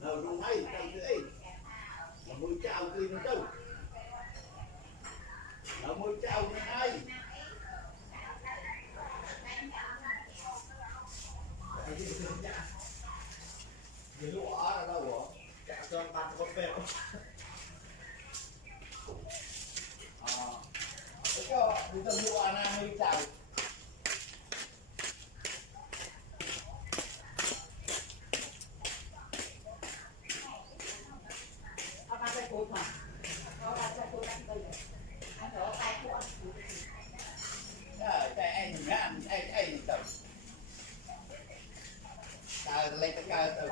đâu đúng hay đâu thế là môi trao kia nó đâu là môi trao nó hay cái lụa là đâu hả chả cho bạn có phèo cho người ta lụa là môi trao anh tầm lên cái từ